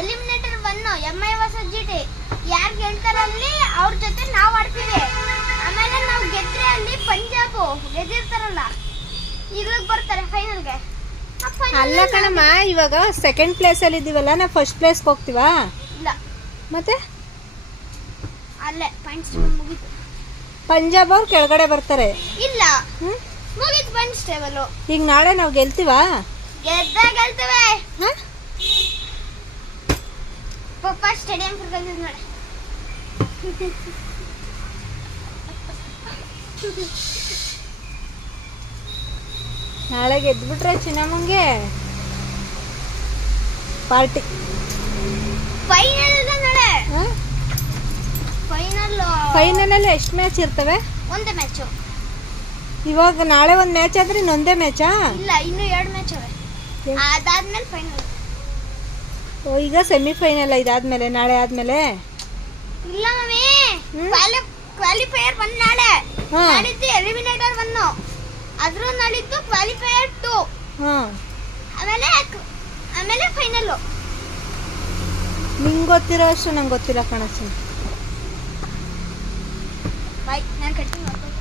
Eliminator 1 MI versus GT. ಯಾರು ಗೆಲ್ತಾರಲ್ಲಿ ಅವ್ರ ಜೊತೆ ನಾವು ಆಡ್ತೀವಿ. ಆಮೇಲೆ ನಾವು ಗೆದ್ರೆ ಅಲ್ಲಿ ಪಂಜಾಬ್ ಗೆದ್ದಿರ್ತಾರಲ್ಲ ಇಲ್ಲಿಗೆ ಬರ್ತಾರೆ ಫೈನಲ್ಗೆ. ಅಲ್ಲ ಕಣಮ್ಮ, ಇವಾಗ ಸೆಕೆಂಡ್ ಪ್ಲೇಸ್ ಅಲ್ಲಿ ಇದೀವಲ್ಲ, ನಾವು ಫಸ್ಟ್ ಪ್ಲೇಸ್ಗೆ ಹೋಗ್ತೀವಾ? ಇಲ್ಲ, ಮತ್ತೆ ಅಲ್ಲೇ ಪಾಯಿಂಟ್ಸ್ ಮುಗೀತು. ಪಂಜಾಬ್ ಅವ್ರು ಕೆಳಗಡೆ ಬರ್ತಾರೆ. ಇಲ್ಲ, ಮುಗೀತು ಪಾಯಿಂಟ್ಸ್ ಟೇಬಲ್. ಈಗ ನಾಳೆ ನಾವು ಗೆಲ್ತೀವಾ? ಗೆಲ್ತೇವೆ. ಪಪ್ಪ ಸ್ಟೇಡಿಯಂ ಕರ್ಕೊಂಡಿದ್ದು ನಾಳೆ. ನಾಳೆ ಗೆದ್ಬಿಟ್ರೆ ಚಿನ್ನಮ್ಮಂಗೆ ಪಾರ್ಟಿ. ಫೈನಲ್ ಇದೆ ನಾಳೆ. ಫೈನಲ್ ಅಲ್ಲಿ ಎಷ್ಟು ಮ್ಯಾಚ್ ಇರ್ತವೆ? ಒಂದೇ ಮ್ಯಾಚ್. ಇವಾಗ ನಾಳೆ ಒಂದು ಮ್ಯಾಚ್ ಆದ್ರೆ ಇನ್ನೊಂದೇ ಮ್ಯಾಚಾ? ಇಲ್ಲ, ಇನ್ನು 2 ಮ್ಯಾಚ್ ಅವೆ. ಅದಾದ್ಮೇಲೆ ಫೈನಲ್. ಈಗ ಸೆಮಿಫೈನಲ್ ಇದಾದ್ಮೇಲೆ ನಾಳೆ ಆದ್ಮೇಲೆ? ಇಲ್ಲ ಮಮ್ಮಿ, ಕ್ವಾಲಿಫೈಯರ್ 1 ನಾಳೆ, ನಾಳಿದ್ದು ಎಲಿಮಿನೇಟರ್ 1, ಅದ್ರ ನಾಳಿದ್ದು ಕ್ವಾಲಿಫೈಯರ್ 2, ಆಮೇಲೆ ಫೈನಲ್. ನಿಂಗೆ ಗೊತ್ತಿರೋ ಅಷ್ಟು ನಂಗೆ ಗೊತ್ತಿಲ್ಲ ಕಣಸ್ಸು.